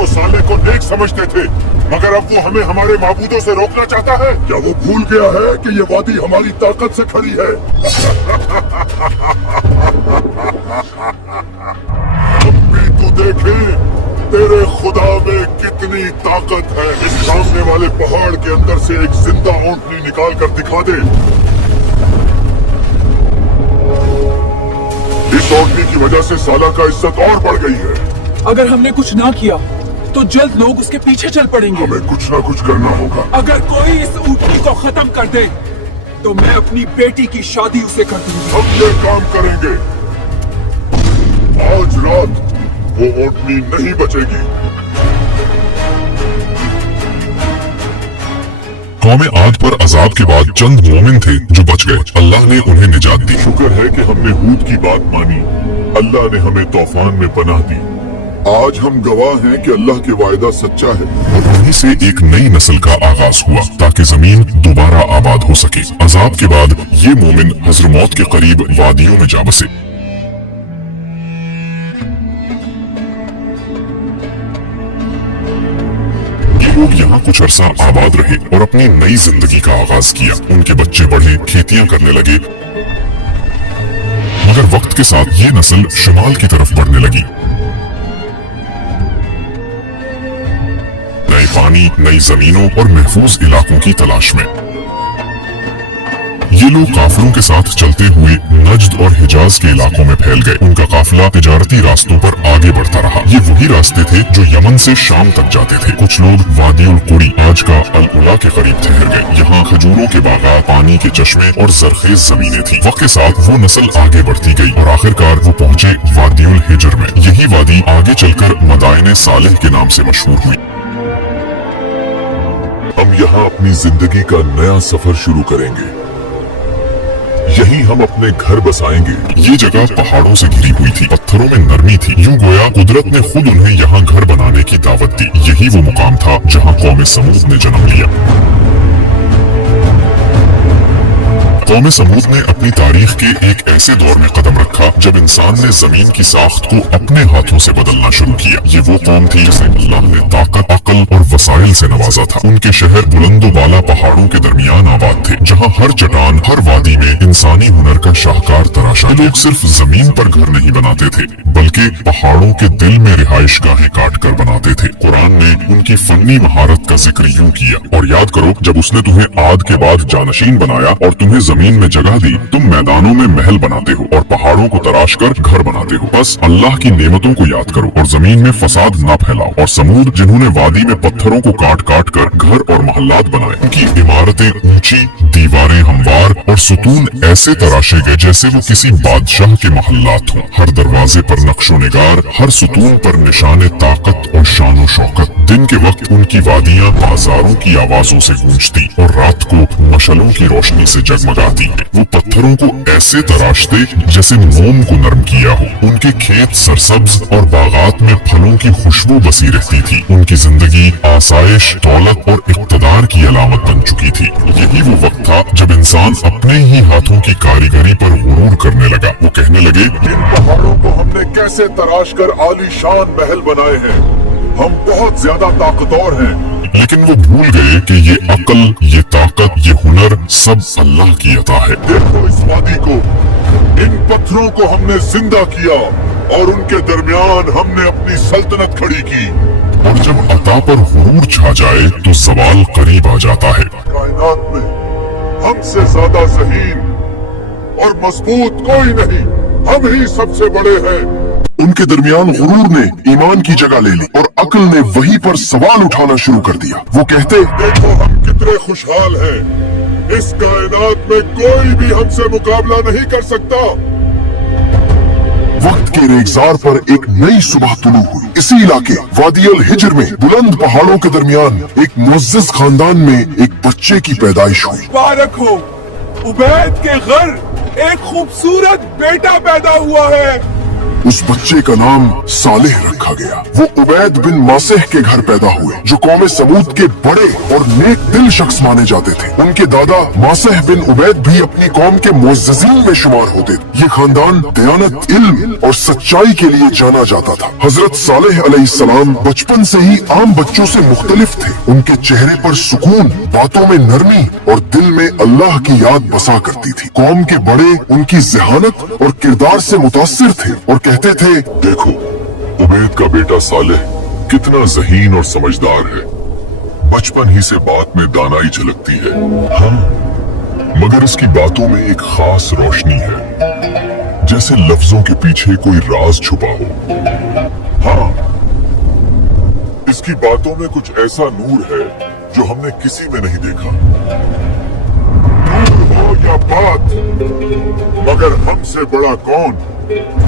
तो साले को नेक समझते थे, मगर अब वो हमें हमारे माबूदों से रोकना चाहता है। क्या वो भूल गया है कि ये वादी हमारी ताकत से खड़ी है? अब भी तू देखे तेरे खुदा में कितनी ताकत है। इस सामने वाले पहाड़ के अंदर से एक जिंदा ऊंटनी निकाल कर दिखा दे। इस ऊंटनी की वजह से साला का इज्जत और बढ़ गई है। अगर हमने कुछ ना किया तो जल्द लोग उसके पीछे चल पड़ेंगे। हमें कुछ ना कुछ करना होगा। अगर कोई इस ऊंटनी को खत्म कर दे तो मैं अपनी बेटी की शादी उसे कर दूंगा। हम ये काम करेंगे। आज रात वो ऊंटनी नहीं बचेगी। कौम आद पर अजाब के बाद चंद मोमिन थे जो बच गए। अल्लाह ने उन्हें निजात दी। शुक्र है कि हमने हूद की बात मानी। अल्लाह ने हमें तूफान में पनाह दी। आज हम गवाह हैं कि अल्लाह के वायदा सच्चा है। और वहीं से एक नई नस्ल का आगाज हुआ ताकि जमीन दोबारा आबाद हो सके। अजाब के बाद ये मोमिन हजरमौत के करीब वादियों में जा बसे। लोग यहाँ कुछ अरसा आबाद रहे और अपनी नई जिंदगी का आगाज किया। उनके बच्चे बढ़े, खेतियां करने लगे। मगर वक्त के साथ ये नस्ल शुमाल की तरफ बढ़ने लगी। नए पानी, नई जमीनों और महफूज इलाकों की तलाश में ये लोग काफिरों के साथ चलते हुए नज्द और हिजाज के इलाकों में फैल गए। उनका काफिला तिजारती रास्तों पर आगे बढ़ता रहा। ये वही रास्ते थे जो यमन से शाम तक जाते थे। कुछ लोग वादियुल कुरी, आज का अल उला के करीब ठहर गए। यहाँ खजूरों के बागात, पानी के चश्मे और जरखेज जमीनें थी। वक्त के साथ वो नस्ल आगे बढ़ती गई और आखिरकार वो पहुँचे वादियुल हिजर में। यही वादी आगे चलकर मदाइने सालेह के नाम से मशहूर हुई। हम यहाँ अपनी जिंदगी का नया सफर शुरू करेंगे। यहीं हम अपने घर बसाएंगे। ये जगह पहाड़ों से घिरी हुई थी, पत्थरों में नरमी थी। यूं गोया कुदरत ने खुद उन्हें यहाँ घर बनाने की दावत दी। यही वो मुकाम था जहाँ कौम समूद ने जन्म लिया। कौम समूद ने अपनी तारीख के एक ऐसे दौर में कदम रखा जब इंसान ने जमीन की साख्त को अपने हाथों से बदलना शुरू किया। ये वो कौम थी जिसे अल्लाह ने ताकत, अकल और वसाइल से नवाजा था। उनके शहर बुलंदो बाला पहाड़ों के दरमियान आबाद थे, जहाँ हर चट्टान, हर वादी में इंसानी हुनर का शाहकार तराशा। लोग सिर्फ जमीन पर घर नहीं बनाते थे बल्कि पहाड़ों के दिल में रिहाइश गाहें काट कर बनाते थे। कुरान ने उनकी फन्नी महारत का जिक्र यूं किया, और याद करो जब उसने तुम्हें आद के बाद जानशीन बनाया और तुम्हें जमीन में जगह दी, तुम मैदानों में महल बनाते हो और पहाड़ों को तराश कर घर बनाते हो। बस अल्लाह की नेमतों को याद करो और जमीन में फसाद न फैलाओ। और समूद, जिन्होंने वादी में पत्थरों को काट काट कर घर और महल्लात बनाए, उनकी इमारतें ऊंची, दीवारें हमवार और सुतून ऐसे तराशे गए जैसे वो किसी बादशाह के महल्लात हों। हर दरवाजे पर नक्शो निगार, हर सुतून पर निशाने ताकत और शानो शौकत। दिन के वक्त उनकी वादियां बाजारों की आवाजों से गूंजती और रात को मशलों की रोशनी से जगमगाती। वो पत्थरों को ऐसे तराशते जैसे मोम को नरम किया हो। उनके खेत सरसब्ज और बागात में फलों की खुशबू बसी रहती थी। उनकी जिंदगी आसाइश, दौलत और इक़्तिदार की अलामत बन चुकी थी। यही वो वक्त था जब इंसान अपने ही हाथों की कारीगरी पर गुरूर करने लगा। वो कहने लगे, इन पहाड़ों को हमने कैसे तराश कर आलीशान महल बनाए हैं। हम बहुत ज्यादा ताकतवर हैं। लेकिन वो भूल गए कि ये अकल, ये ताकत, ये हुनर सब अल्लाह की अता है। देखो इस वादी को, इन पत्थरों को हमने जिंदा किया और उनके दरमियान हमने अपनी सल्तनत खड़ी की। और जब अता पर गुरूर छा जाए तो सवाल करीब आ जाता है। कायनात में हमसे ज्यादा ज़हीन और मजबूत कोई नहीं, हम ही सबसे बड़े हैं। उनके दरमियान गुरूर ने ईमान की जगह ले ली और अक्ल ने वहीं पर सवाल उठाना शुरू कर दिया। वो कहते, देखो हम कितने खुशहाल हैं। इस कायनात में कोई भी हमसे मुकाबला नहीं कर सकता। वक्त के रेगजार पर एक नई सुबह तुलू हुई। इसी इलाके वादियुल हिजर में बुलंद पहाड़ों के दरमियान एक मुअज़्ज़ज़ खानदान में एक बच्चे की पैदाइश हुई। मुबारक हो, उबैद के घर एक खूबसूरत बेटा पैदा हुआ है। उस बच्चे का नाम सालेह रखा गया। वो उबैद बिन मासेह के घर पैदा हुए, जो कौम समूद के बड़े और नेक दिल शख्स माने जाते थे। उनके दादा मासेह बिन उबैद भी अपनी कौम के मुअज़्ज़ज़ीन में शुमार होते थे। ये खानदान दयानत, इल्म और सच्चाई के लिए जाना जाता था। हजरत सालेह अलैहिस्सलाम बचपन से ही आम बच्चों से मुख्तलिफ थे। उनके चेहरे पर सुकून, बातों में नरमी और दिल में अल्लाह की याद बसा करती थी। कौम के बड़े उनकी ज़हानत और किरदार से मुतासिर थे और कहते थे, देखो उबैद का बेटा सालेह कितना ज़हीन और समझदार है। बचपन ही से बात में दानाई झलकती है। हाँ, मगर इसकी बातों में एक खास रोशनी है, जैसे लफ्जों के पीछे कोई राज छुपा हो। हाँ, इसकी बातों में कुछ ऐसा नूर है जो हमने किसी में नहीं देखा। नूर हो या बात, मगर हमसे बड़ा कौन?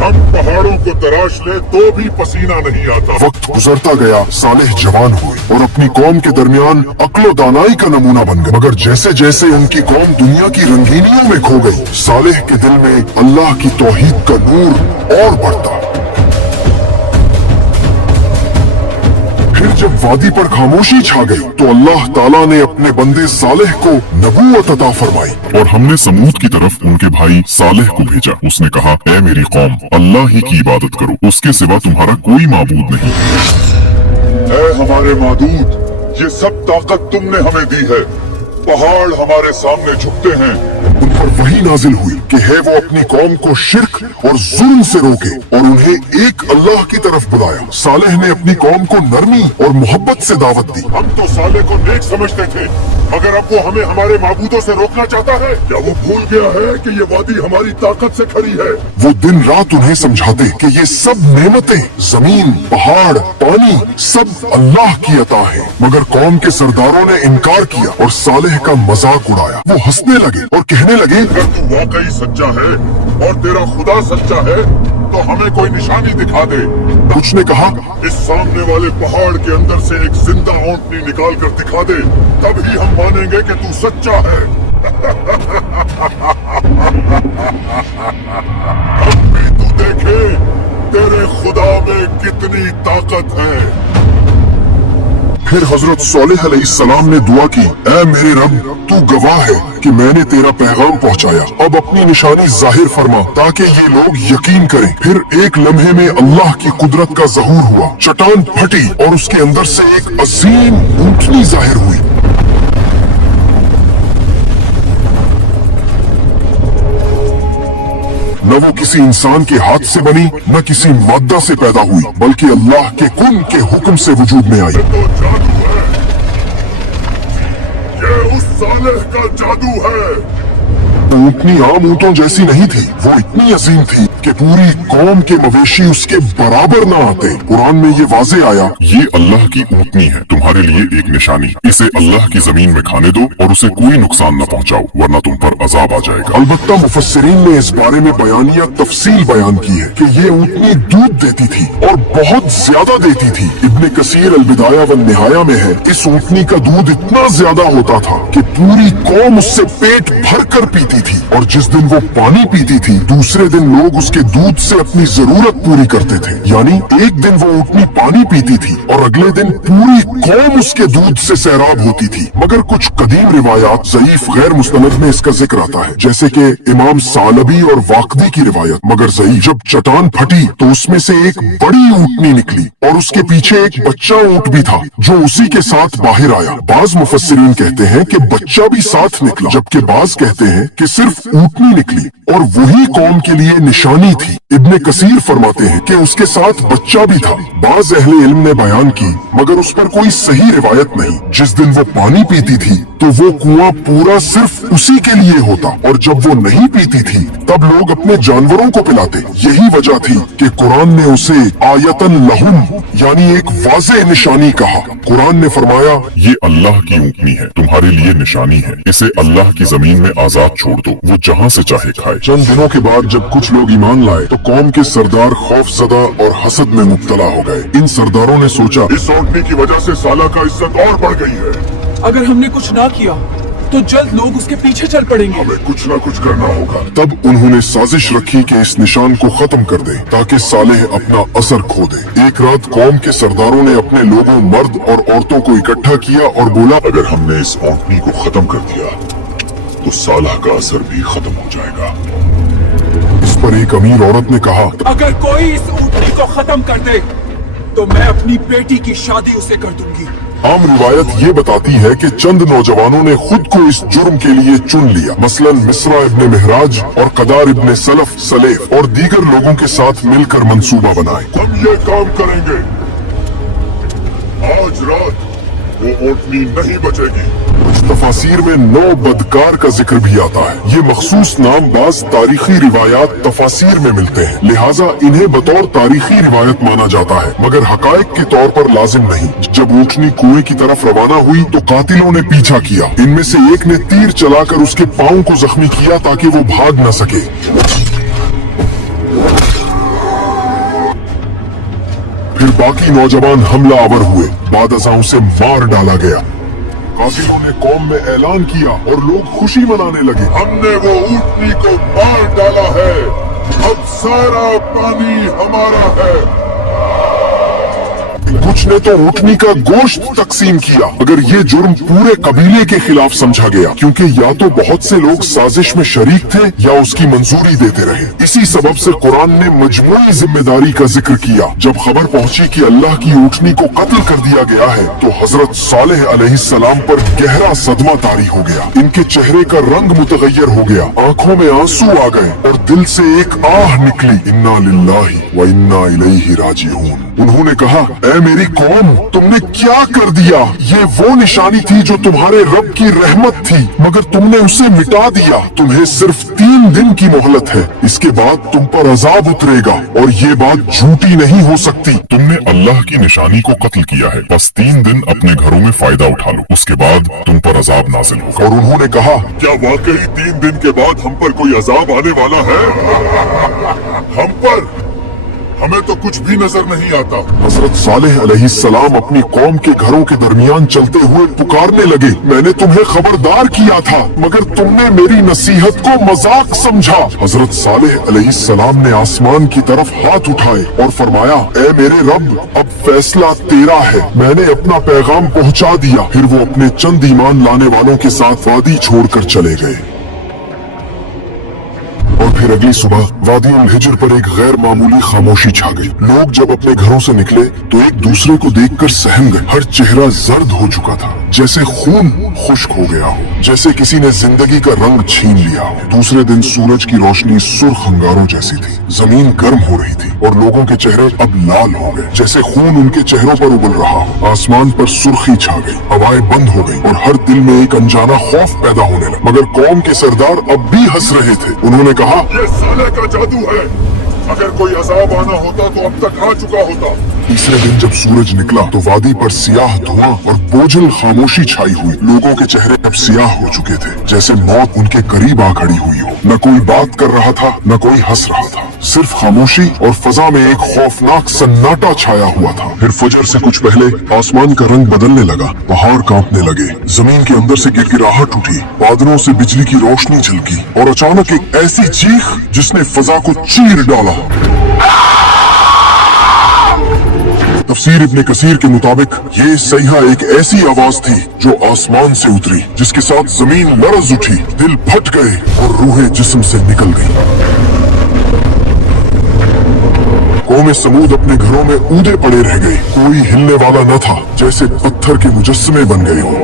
हम पहाड़ों को तराश ले तो भी पसीना नहीं आता। वक्त गुजरता गया, सालेह जवान हुए और अपनी कौम के दरमियान अक्लो दानाई का नमूना बन गए। मगर जैसे जैसे उनकी कौम दुनिया की रंगीनियों में खो गई, सालेह के दिल में अल्लाह की तौहीद का नूर और बढ़ता। फिर जब वादी पर खामोशी छा गई तो अल्लाह ताला ने अपने बंदे सालेह को नबूवत अता फरमाई। और हमने समूद की तरफ उनके भाई सालेह को भेजा। उसने कहा, ऐ मेरी कौम, अल्लाह ही की इबादत करो, उसके सिवा तुम्हारा कोई माबूद नहीं। ऐ हमारे मादूद, ये सब ताकत तुमने हमें दी है। पहाड़ हमारे सामने झुकते हैं। उन पर वही नाजिल हुई कि है वो अपनी कौम को शिर्क और जुल्म से रोके और उन्हें एक अल्लाह की तरफ बुलाया। सालेह ने अपनी कौम को नरमी और मोहब्बत से दावत दी। हम तो साले को नेक समझते थे, मगर अब वो हमें हमारे माबूदों से रोकना चाहता है। क्या वो भूल गया है कि ये वादी हमारी ताकत से खड़ी है? वो दिन रात उन्हें समझाते कि ये सब नेमतें, जमीन, पहाड़, पानी, सब अल्लाह की अता है। मगर कौम के सरदारों ने इनकार किया और सालेह का मजाक उड़ाया। वो हंसने लगे और कहने लगे, अगर तू वाकई सच्चा है और तेरा खुदा सच्चा है तो हमें कोई निशानी दिखा दे। कुछ ने कहा, इस सामने वाले पहाड़ के अंदर से एक जिंदा ऊंटनी निकाल कर दिखा दे, तभी हम मानेंगे कि तू सच्चा है। अब भी तू देखे तेरे खुदा में कितनी ताकत है। फिर हजरत सालेह अलैहिस्सलाम ने दुआ की, ऐ मेरे रब, तू गवाह है कि मैंने तेरा पैगाम पहुंचाया। अब अपनी निशानी जाहिर फरमा ताकि ये लोग यकीन करें। फिर एक लम्हे में अल्लाह की कुदरत का ज़हूर हुआ। चट्टान फटी और उसके अंदर से एक अजीम ऊंटनी जाहिर हुई। न वो किसी इंसान के हाथ से बनी, न किसी मादा से पैदा हुई, बल्कि अल्लाह के कुन के हुक्म से वजूद में आई। तो जादू है, ये उस सालेह का जादू है। ऊंटनी आम ऊंटों जैसी नहीं थी, वो इतनी अजीम थी कि पूरी कौम के मवेशी उसके बराबर न आते। कुरान में ये वाज़े आया, ये अल्लाह की ऊँटनी है, तुम्हारे लिए एक निशानी। इसे अल्लाह की जमीन में खाने दो और उसे कोई नुकसान न पहुँचाओ, वरना तुम पर अजाब आ जाएगा। अलबत्ता मुफस्सिरीन ने इस बारे में बयानिया तफसील बयान की है कि ये ऊंटनी दूध देती थी और बहुत ज्यादा देती थी। इब्ने कसीर अलबिदाया व निहाया में है, इस ऊंटनी का दूध इतना ज्यादा होता था कि पूरी कौम उससे पेट भर कर पीती थी। और जिस दिन वो पानी पीती थी, दूसरे दिन लोग उसके दूध से अपनी जरूरत पूरी करते थे। यानी एक दिन वो ऊंटनी पानी पीती थी और अगले दिन पूरी कौम उसके दूध से सैराब होती थी। मगर कुछ कदीम रिवायात ज़ईफ गैर मुस्तनद में इसका जिक्र आता है, जैसे कि इमाम सालबी और वाकदी की रिवायत। मगर ज़ईफ, जब चट्टान फटी तो उसमें से एक बड़ी ऊंटनी निकली और उसके पीछे एक बच्चा ऊंट भी था जो उसी के साथ बाहर आया। बाज मुफस्सिरीन कहते हैं कि बच्चा भी साथ निकला, जबकि बाज कहते हैं कि सिर्फ ऊंटनी निकली और वही कौम के लिए निशानी थी। इब्ने कसीर फरमाते हैं कि उसके साथ बच्चा भी था। बाज अहले इल्म ने बयान की, मगर उस पर कोई सही रिवायत नहीं। जिस दिन वो पानी पीती थी तो वो कुआं पूरा सिर्फ उसी के लिए होता, और जब वो नहीं पीती थी तब लोग अपने जानवरों को पिलाते। यही वजह थी कि कुरान ने उसे आयतन लहुम यानी एक वाज़ेह निशानी कहा। कुरान ने फरमाया, ये अल्लाह की ऊँटनी है, तुम्हारे लिए निशानी है, इसे अल्लाह की जमीन में आजाद छोड़ दो, वो जहाँ से चाहे खाए। चंद दिनों के बाद जब कुछ लोग ईमान लाए तो कौम के सरदार खौफजदा और हसद में मुब्तला हो गए। इन सरदारों ने सोचा, इस ऊंटनी की वजह से साला का इज्जत और बढ़ गई है। अगर हमने कुछ ना किया तो जल्द लोग उसके पीछे चल पड़ेंगे। हमें कुछ ना कुछ करना होगा। तब उन्होंने साजिश रखी कि इस निशान को खत्म कर दे ताकि सालेह अपना असर खो दे। एक रात कौम के सरदारों ने अपने लोगों, मर्द और औरतों को इकट्ठा किया और बोला, अगर हमने इस ऊँटनी को खत्म कर दिया तो सालह का असर भी खत्म हो जाएगा। इस पर एक अमीर औरत ने कहा, अगर कोई इस ऊँटनी को खत्म कर दे तो मैं अपनी बेटी की शादी उसे कर दूंगी। आम रिवायत ये बताती है कि चंद नौजवानों ने खुद को इस जुर्म के लिए चुन लिया। मसलन मिस्रा इब्ने महराज और कदार इब्ने सलफ सलेफ और दीगर लोगों के साथ मिलकर मंसूबा बनाए। हम ये काम करेंगे, आज रात वो ऊँटनी नहीं बचेगी। कुछ तफासिर में 9 बदकार का जिक्र भी आता है। ये मखसूस नाम बाज तारीखी रिवायात तफासिर में मिलते हैं, लिहाजा इन्हें बतौर तारीखी रिवायत माना जाता है, मगर हकायक के तौर पर लाजिम नहीं। जब ऊँटनी कुएं की तरफ रवाना हुई तो कातिलों ने पीछा किया। इनमें से एक ने तीर चलाकर उसके पांव को जख्मी किया ताकि वो भाग न सके। फिर बाकी नौजवान हमला आवर हुए, बाद अज़ां उसे मार डाला गया। कातिलों ने कौम में ऐलान किया और लोग खुशी मनाने लगे। हमने वो ऊँटनी को मार डाला है, अब सारा पानी हमारा है। कुछ ने तो ऊँटनी का गोश्त तकसीम किया, मगर ये जुर्म पूरे कबीले के खिलाफ समझा गया, क्योंकि या तो बहुत से लोग साजिश में शरीक थे या उसकी मंजूरी देते रहे। इसी सबब से कुरान ने मजमूई जिम्मेदारी का जिक्र किया। जब खबर पहुंची कि अल्लाह की ऊँटनी को कत्ल कर दिया गया है तो हजरत सालेह अलैहिस्सलाम पर गहरा सदमा तारी हो गया। इनके चेहरे का रंग मुतगय्यर हो गया, आंखों में आंसू आ गए और दिल से एक आह निकली, इन्ना लिल्लाहि व इन्ना इलैहि राजिऊन। उन्होंने कहा, ऐ मेरी कौम, तुमने क्या कर दिया? ये वो निशानी थी जो तुम्हारे रब की रहमत थी, मगर तुमने उसे मिटा दिया। तुम्हें सिर्फ 3 दिन की मोहलत है, इसके बाद तुम पर अजाब उतरेगा और ये बात झूठी नहीं हो सकती। तुमने अल्लाह की निशानी को कत्ल किया है, बस 3 दिन अपने घरों में फायदा उठा लो, उसके बाद तुम पर अजाब नाजिल होगा। और उन्होंने कहा, क्या वाकई 3 दिन के बाद हम पर कोई अजाब आने वाला है? हम पर? हमें तो कुछ भी नजर नहीं आता। हजरत सालेह अलैहिस्सलाम अपनी कौम के घरों के दरमियान चलते हुए पुकारने लगे, मैंने तुम्हें खबरदार किया था, मगर तुमने मेरी नसीहत को मजाक समझा। हजरत सालेह अलैहिस्सलाम ने आसमान की तरफ हाथ उठाए और फरमाया, ऐ मेरे रब, अब फैसला तेरा है, मैंने अपना पैगाम पहुंचा दिया। फिर वो अपने चंद ईमान लाने वालों के साथ वादी छोड़कर चले गए। और फिर अगली सुबह वादी उल हिज्र पर एक गैर मामूली खामोशी छा गई। लोग जब अपने घरों से निकले तो एक दूसरे को देखकर सहम गए। हर चेहरा जर्द हो चुका था, जैसे खून खुश्क हो गया हो, जैसे किसी ने जिंदगी का रंग छीन लिया हो। दूसरे दिन सूरज की रोशनी सुर्ख अंगारों जैसी थी, जमीन गर्म हो रही थी और लोगों के चेहरे अब लाल हो गए, जैसे खून उनके चेहरों पर उबल रहा हो। आसमान पर सुर्खी छा गई, हवाएं बंद हो गई और हर दिल में एक अनजाना खौफ पैदा होने लगा। मगर कौम के सरदार अब भी हंस रहे थे। उन्होंने कहा, ये साले का जादू है, अगर कोई अजाब आना होता तो अब तक आ चुका होता। तीसरे दिन जब सूरज निकला तो वादी पर सियाह धुआं और बोझल खामोशी छाई हुई। लोगों के चेहरे अब सियाह हो चुके थे, जैसे मौत उनके करीब आ खड़ी हुई हो। न कोई बात कर रहा था, न कोई हंस रहा था, सिर्फ खामोशी और फजा में एक खौफनाक सन्नाटा छाया हुआ था। फिर फजर से कुछ पहले आसमान का रंग बदलने लगा, पहाड़ कांपने लगे, जमीन के अंदर से गिड़गिड़ाहट उठी, बादलों से बिजली की रोशनी झलकी और अचानक एक ऐसी चीख जिसने फजा को चीर डाला। तफसीर इब्ने कसीर के मुताबिक ये सैहा एक ऐसी आवाज थी जो आसमान से उतरी, जिसके साथ जमीन लरज उठी, दिल फट गए और रूहें जिस्म से निकल गईं। कौम समूद अपने घरों में ऊंधे पड़े रह गए, कोई हिलने वाला न था, जैसे पत्थर के मुजस्समे बन गए हो।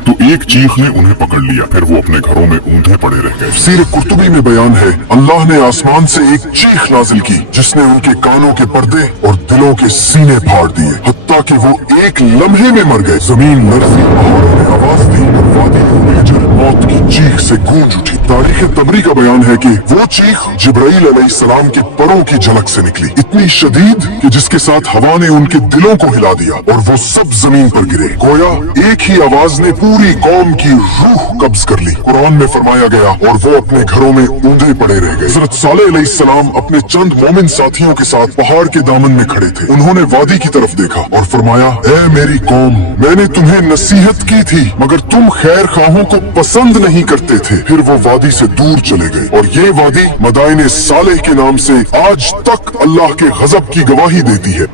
तो एक चीख ने उन्हें पकड़ लिया, फिर वो अपने घरों में ऊंधे पड़े रह गए। तफसीर कुर्तुबी में बयान है, अल्लाह ने आसमान से एक चीख नाजिल की जिसने उनके कानों के पर्दे और दिलों के सीने फाड़ दिए, हत्ता कि वो एक लम्हे में मर गए। जमीन लरजी, पहाड़ों ने आवाज दी और वादी उल हिज्र मौत की चीख से गूंज उठी। तारीख तबरी का बयान है कि वो चीख जिब्राइल अलैहिस्सलाम के परों की झलक से निकली, इतनी शदीद कि जिसके साथ हवा ने उनके दिलों को हिला दिया और वो सब जमीन पर गिरे। गोया एक ही आवाज ने पूरी कौम की रूह कब्ज कर ली। कुरान में फरमाया गया, और वो अपने घरों में ऊंधे पड़े रह गए। हजरत सालेह अलैहिस्सलाम अपने चंद मोमिन साथियों के साथ पहाड़ के दामन में खड़े थे। उन्होंने वादी की तरफ देखा और फरमाया, ऐ मेरी कौम, मैंने तुम्हें नसीहत की थी मगर तुम खैर खाहों को पसंद नहीं करते थे। फिर वो वादी से दूर चले गए और ये वादी मदाइने सालेह के नाम से आज तक अल्लाह के गजब की गवाही देती है।